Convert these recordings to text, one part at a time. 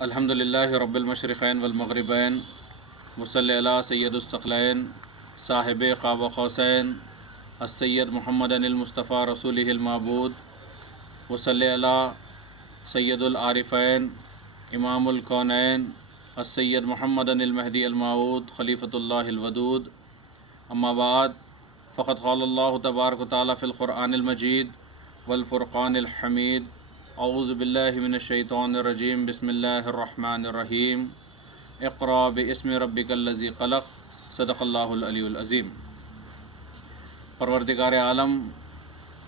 الحمدللہ رب المشرقین والمغربین وصلی علی سید الثقلین صاحب قاب قوسین السید محمد المصطفیٰ رسولہ المعبود وصلی علی سید العارفین امام الکونین السید محمد المہدی الموعود خلیفۃ اللہ الودود اما بعد فقد قال اللہ تبارک و تعالی فی القرآن المجید والفرقان الحمید اعوذ باللہ من الشیطان الرجیم بسم اللہ الرحمن الرحیم اقرأ باسم ربک الذی خلق صدق اللہ العلی العظیم۔ پروردگار عالم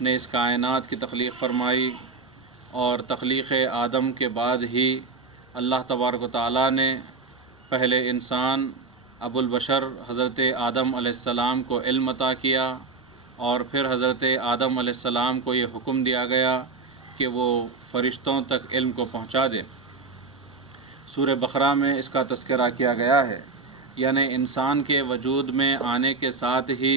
نے اس کائنات کی تخلیق فرمائی اور تخلیق آدم کے بعد ہی اللہ تبارک و تعالیٰ نے پہلے انسان ابو البشر حضرت آدم علیہ السلام کو علم عطا کیا اور پھر حضرت آدم علیہ السلام کو یہ حکم دیا گیا کہ وہ فرشتوں تک علم کو پہنچا دے۔ سورہ بقرہ میں اس کا تذکرہ کیا گیا ہے، یعنی انسان کے وجود میں آنے کے ساتھ ہی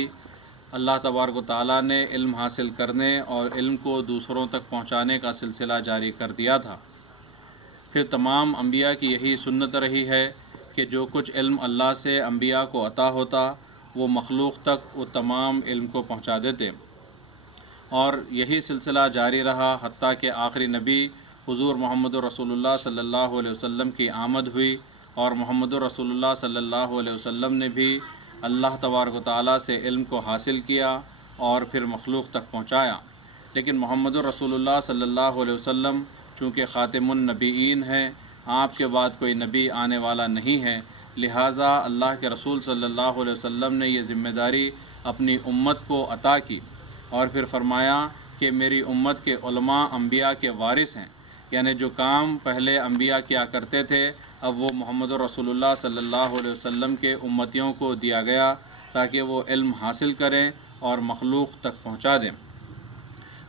اللہ تبارک و تعالیٰ نے علم حاصل کرنے اور علم کو دوسروں تک پہنچانے کا سلسلہ جاری کر دیا تھا۔ پھر تمام انبیاء کی یہی سنت رہی ہے کہ جو کچھ علم اللہ سے انبیاء کو عطا ہوتا وہ مخلوق تک وہ تمام علم کو پہنچا دیتے، اور یہی سلسلہ جاری رہا حتیٰ کہ آخری نبی حضور محمد رسول اللہ صلی اللہ علیہ وسلم کی آمد ہوئی، اور محمد رسول اللہ صلی اللہ علیہ وسلم نے بھی اللہ تبارک و تعالیٰ سے علم کو حاصل کیا اور پھر مخلوق تک پہنچایا۔ لیکن محمد رسول اللہ صلی اللہ علیہ وسلم چونکہ خاتم النبیین ہیں، آپ کے بعد کوئی نبی آنے والا نہیں ہے، لہٰذا اللہ کے رسول صلی اللہ علیہ وسلم نے یہ ذمہ داری اپنی امت کو عطا کی، اور پھر فرمایا کہ میری امت کے علماء انبیاء کے وارث ہیں، یعنی جو کام پہلے انبیاء کیا کرتے تھے اب وہ محمد رسول اللہ صلی اللہ علیہ وسلم کے امتیوں کو دیا گیا تاکہ وہ علم حاصل کریں اور مخلوق تک پہنچا دیں۔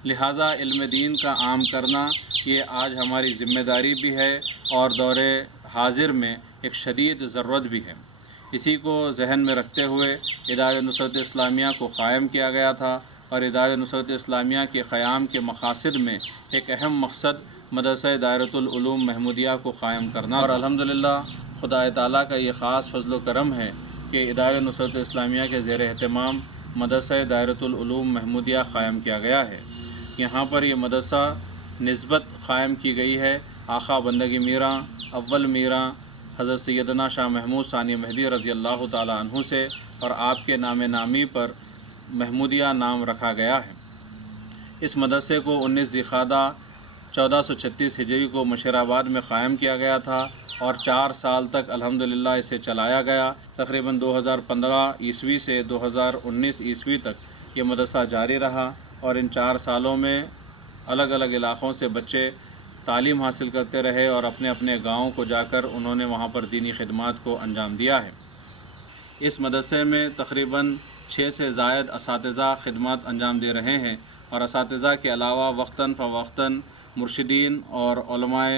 لہٰذا علم دین کا عام کرنا یہ آج ہماری ذمہ داری بھی ہے اور دور حاضر میں ایک شدید ضرورت بھی ہے۔ اسی کو ذہن میں رکھتے ہوئے ادارہ نصرت اسلامیہ کو قائم کیا گیا تھا، اور ادارہ نصرت اسلامیہ کے قیام کے مقاصد میں ایک اہم مقصد مدرسہ دائرۃ العلوم محمودیہ کو قائم کرنا، اور الحمدللہ خدا تعالیٰ کا یہ خاص فضل و کرم ہے کہ ادارہ نصرت اسلامیہ کے زیر اہتمام مدرسہ دائرۃ العلوم محمودیہ قائم کیا گیا ہے۔ یہاں پر یہ مدرسہ نسبت قائم کی گئی ہے آقا بندگی میراں اول میراں حضرت سیدنا شاہ محمود ثانی مہدی رضی اللہ تعالیٰ عنہ سے، اور آپ کے نام نامی پر محمودیہ نام رکھا گیا ہے۔ اس مدرسے کو 19 ذی القعدہ 1436 ہجری کو مشیر آباد میں قائم کیا گیا تھا، اور 4 سال تک الحمدللہ اسے چلایا گیا۔ تقریباً 2015 عیسوی سے 2019 عیسوی تک یہ مدرسہ جاری رہا، اور ان 4 سالوں میں الگ الگ علاقوں سے بچے تعلیم حاصل کرتے رہے اور اپنے اپنے گاؤں کو جا کر انہوں نے وہاں پر دینی خدمات کو انجام دیا ہے۔ اس مدرسے میں تقریباً 6 سے زائد اساتذہ خدمات انجام دے رہے ہیں، اور اساتذہ کے علاوہ وقتاً فوقتاً مرشدین اور علماء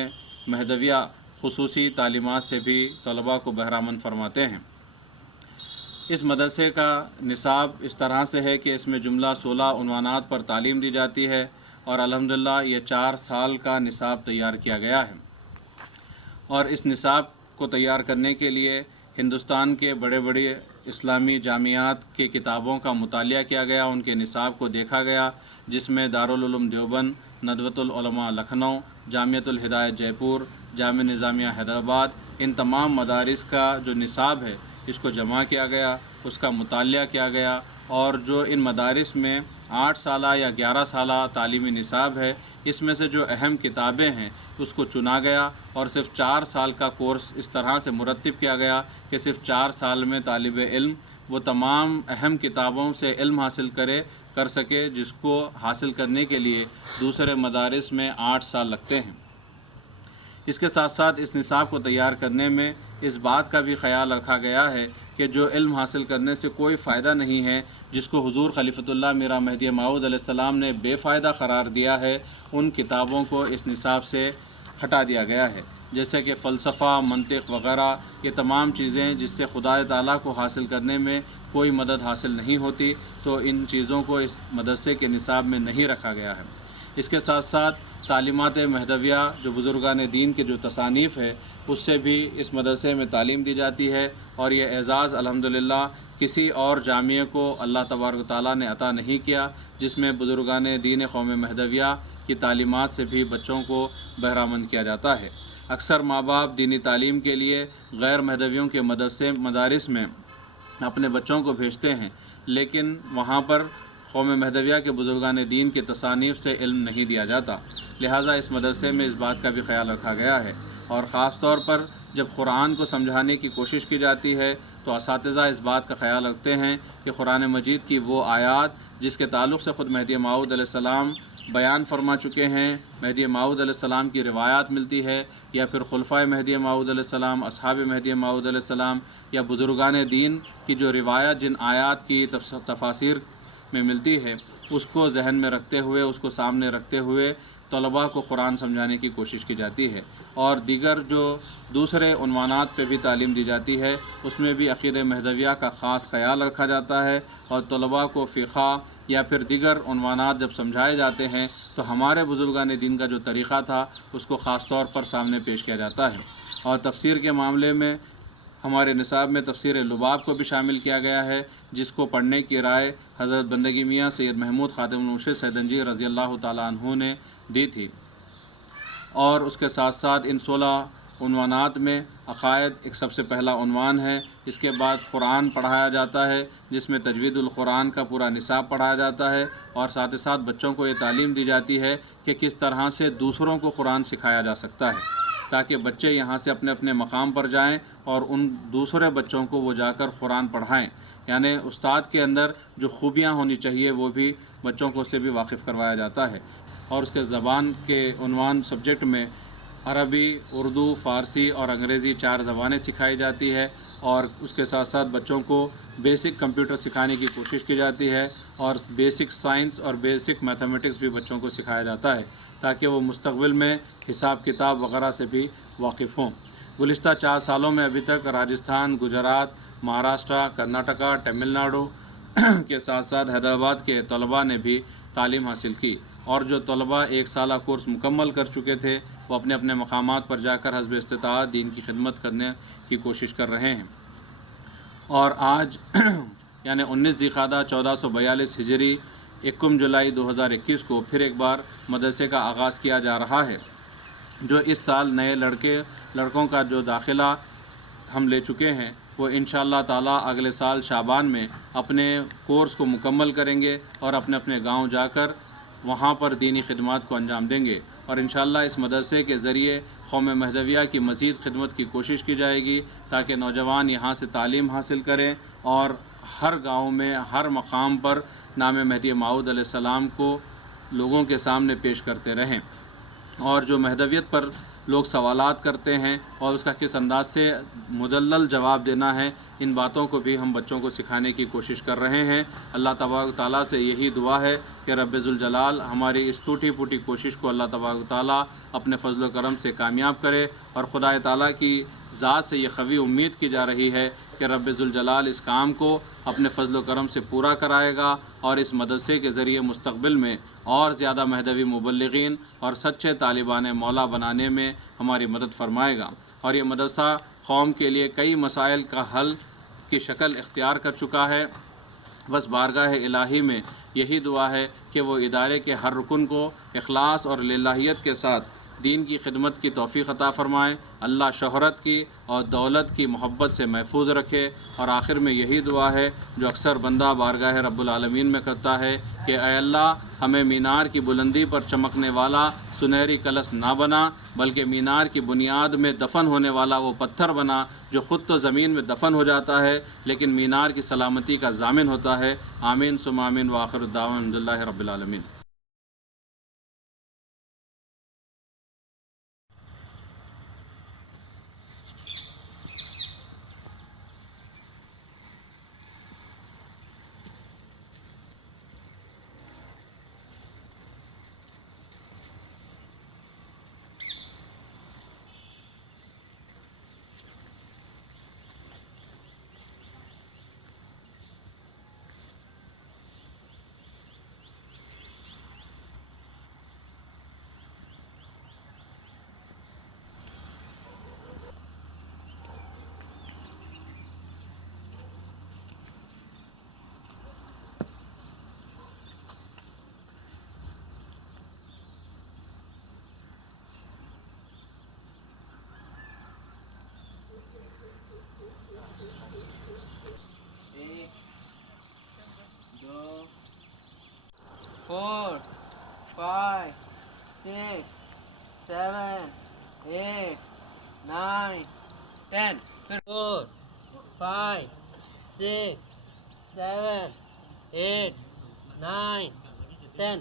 مہدویہ خصوصی تعلیمات سے بھی طلباء کو بہرامند فرماتے ہیں۔ اس مدرسے کا نصاب اس طرح سے ہے کہ اس میں جملہ 16 عنوانات پر تعلیم دی جاتی ہے، اور الحمدللہ یہ 4 سال کا نصاب تیار کیا گیا ہے۔ اور اس نصاب کو تیار کرنے کے لیے ہندوستان کے بڑے بڑے اسلامی جامعات کی کتابوں کا مطالعہ کیا گیا، ان کے نصاب کو دیکھا گیا، جس میں دارالعلوم دیوبند، ندوۃ العلماء لکھنؤ، جامعۃ الہدایت جے پور، جامعہ نظامیہ حیدرآباد، ان تمام مدارس کا جو نصاب ہے اس کو جمع کیا گیا، اس کا مطالعہ کیا گیا، اور جو ان مدارس میں 8 سالہ یا 11 سالہ تعلیمی نصاب ہے اس میں سے جو اہم کتابیں ہیں اس کو چنا گیا، اور صرف 4 سال کا کورس اس طرح سے مرتب کیا گیا کہ صرف 4 سال میں طالب علم وہ تمام اہم کتابوں سے علم حاصل کر سکے، جس کو حاصل کرنے کے لیے دوسرے مدارس میں 8 سال لگتے ہیں۔ اس کے ساتھ ساتھ اس نصاب کو تیار کرنے میں اس بات کا بھی خیال رکھا گیا ہے کہ جو علم حاصل کرنے سے کوئی فائدہ نہیں ہے، جس کو حضور خلیفۃ اللہ میراں مہدی موعود علیہ السلام نے بے فائدہ قرار دیا ہے، ان کتابوں کو اس نصاب سے ہٹا دیا گیا ہے، جیسے کہ فلسفہ، منطق وغیرہ، یہ تمام چیزیں جس سے خدا تعالیٰ کو حاصل کرنے میں کوئی مدد حاصل نہیں ہوتی، تو ان چیزوں کو اس مدرسے کے نصاب میں نہیں رکھا گیا ہے۔ اس کے ساتھ ساتھ تعلیمات مہدویہ جو بزرگان دین کے جو تصانیف ہے اس سے بھی اس مدرسے میں تعلیم دی جاتی ہے، اور یہ اعزاز الحمدللہ کسی اور جامعہ کو اللہ تبارک و تعالیٰ نے عطا نہیں کیا، جس میں بزرگان دین قوم مہدویہ کی تعلیمات سے بھی بچوں کو بہرامند کیا جاتا ہے۔ اکثر ماں باپ دینی تعلیم کے لیے غیر مہدویوں کے مدارس میں اپنے بچوں کو بھیجتے ہیں، لیکن وہاں پر قوم مہدویہ کے بزرگان دین کی تصانیف سے علم نہیں دیا جاتا، لہٰذا اس مدرسے میں اس بات کا بھی خیال رکھا گیا ہے، اور خاص طور پر جب قرآن کو سمجھانے کی کوشش کی جاتی ہے تو اساتذہ اس بات کا خیال رکھتے ہیں کہ قرآن مجید کی وہ آیات جس کے تعلق سے خود مہدی موعود علیہ السلام بیان فرما چکے ہیں، مہدی موعود علیہ السلام کی روایات ملتی ہے، یا پھر خلفائے مہدی موعود علیہ السلام، اصحاب مہدی موعود علیہ السلام، یا بزرگان دین کی جو روایات جن آیات کی تفاسیر میں ملتی ہے، اس کو ذہن میں رکھتے ہوئے، اس کو سامنے رکھتے ہوئے طلباء کو قرآن سمجھانے کی کوشش کی جاتی ہے، اور دیگر جو دوسرے عنوانات پہ بھی تعلیم دی جاتی ہے اس میں بھی عقیدہ مہدویہ کا خاص خیال رکھا جاتا ہے، اور طلباء کو فقہ یا پھر دیگر عنوانات جب سمجھائے جاتے ہیں تو ہمارے بزرگان دین کا جو طریقہ تھا اس کو خاص طور پر سامنے پیش کیا جاتا ہے۔ اور تفسیر کے معاملے میں ہمارے نصاب میں تفسیر لباب کو بھی شامل کیا گیا ہے، جس کو پڑھنے کی رائے حضرت بندگی میاں سید محمود خاتم المرشد سیدنجی رضی اللہ تعالیٰ عنہ نے دی تھی، اور اس کے ساتھ ساتھ ان 16 عنوانات میں عقائد ایک سب سے پہلا عنوان ہے، اس کے بعد قرآن پڑھایا جاتا ہے جس میں تجوید القرآن کا پورا نصاب پڑھایا جاتا ہے، اور ساتھ ہی ساتھ بچوں کو یہ تعلیم دی جاتی ہے کہ کس طرح سے دوسروں کو قرآن سکھایا جا سکتا ہے، تاکہ بچے یہاں سے اپنے اپنے مقام پر جائیں اور ان دوسرے بچوں کو وہ جا کر قرآن پڑھائیں، یعنی استاد کے اندر جو خوبیاں ہونی چاہیے وہ بھی بچوں کو اس سے بھی واقف کروایا جاتا ہے۔ اور اس کے زبان کے عنوان سبجیکٹ میں عربی، اردو، فارسی اور انگریزی 4 زبانیں سکھائی جاتی ہے، اور اس کے ساتھ ساتھ بچوں کو بیسک کمپیوٹر سکھانے کی کوشش کی جاتی ہے، اور بیسک سائنس اور بیسک میتھمیٹکس بھی بچوں کو سکھایا جاتا ہے تاکہ وہ مستقبل میں حساب کتاب وغیرہ سے بھی واقف ہوں۔ گزشتہ 4 سالوں میں ابھی تک راجستھان، گجرات، مہاراشٹر، کرناٹکا، تمل ناڈو کے ساتھ ساتھ حیدرآباد کے طلباء نے بھی تعلیم حاصل کی، اور جو طلباء 1 سالہ کورس مکمل کر چکے تھے وہ اپنے اپنے مقامات پر جا کر حسب استطاعت دین کی خدمت کرنے کی کوشش کر رہے ہیں۔ اور آج یعنی 19 ذی القعدہ 1442 ہجری 21 جولائی 2021 کو پھر ایک بار مدرسے کا آغاز کیا جا رہا ہے، جو اس سال نئے لڑکوں کا جو داخلہ ہم لے چکے ہیں وہ انشاءاللہ تعالیٰ اگلے سال شعبان میں اپنے کورس کو مکمل کریں گے اور اپنے اپنے گاؤں جا کر وہاں پر دینی خدمات کو انجام دیں گے، اور انشاءاللہ اس مدرسے کے ذریعے قوم مہدویہ کی مزید خدمت کی کوشش کی جائے گی تاکہ نوجوان یہاں سے تعلیم حاصل کریں اور ہر گاؤں میں ہر مقام پر نام مہدی موعود علیہ السلام کو لوگوں کے سامنے پیش کرتے رہیں، اور جو مہدویت پر لوگ سوالات کرتے ہیں اور اس کا کس انداز سے مدلل جواب دینا ہے، ان باتوں کو بھی ہم بچوں کو سکھانے کی کوشش کر رہے ہیں۔ اللہ تبارک تعالیٰ سے یہی دعا ہے کہ رب ذوالجلال ہماری اس ٹوٹی پھوٹی کوشش کو اللہ تبارک تعالیٰ اپنے فضل و کرم سے کامیاب کرے، اور خدا تعالیٰ کی ذات سے یہ قوی امید کی جا رہی ہے کہ رب ذوالجلال اس کام کو اپنے فضل و کرم سے پورا کرائے گا، اور اس مدرسے کے ذریعے مستقبل میں اور زیادہ مہدوی مبلغین اور سچے طالبان مولا بنانے میں ہماری مدد فرمائے گا، اور یہ مدرسہ قوم کے لیے کئی مسائل کا حل کی شکل اختیار کر چکا ہے۔ بس بارگاہ الہی میں یہی دعا ہے کہ وہ ادارے کے ہر رکن کو اخلاص اور للہیت کے ساتھ دین کی خدمت کی توفیق عطا فرمائے، اللہ شہرت کی اور دولت کی محبت سے محفوظ رکھے، اور آخر میں یہی دعا ہے جو اکثر بندہ بارگاہ رب العالمین میں کرتا ہے کہ اے اللہ ہمیں مینار کی بلندی پر چمکنے والا سنہری کلش نہ بنا، بلکہ مینار کی بنیاد میں دفن ہونے والا وہ پتھر بنا جو خود تو زمین میں دفن ہو جاتا ہے لیکن مینار کی سلامتی کا ضامن ہوتا ہے۔ آمین ثم آمین، وآخر الدعوانا الحمدللہ رب العالمین۔ 9 10 4 5 6 7 8 9 10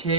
6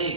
1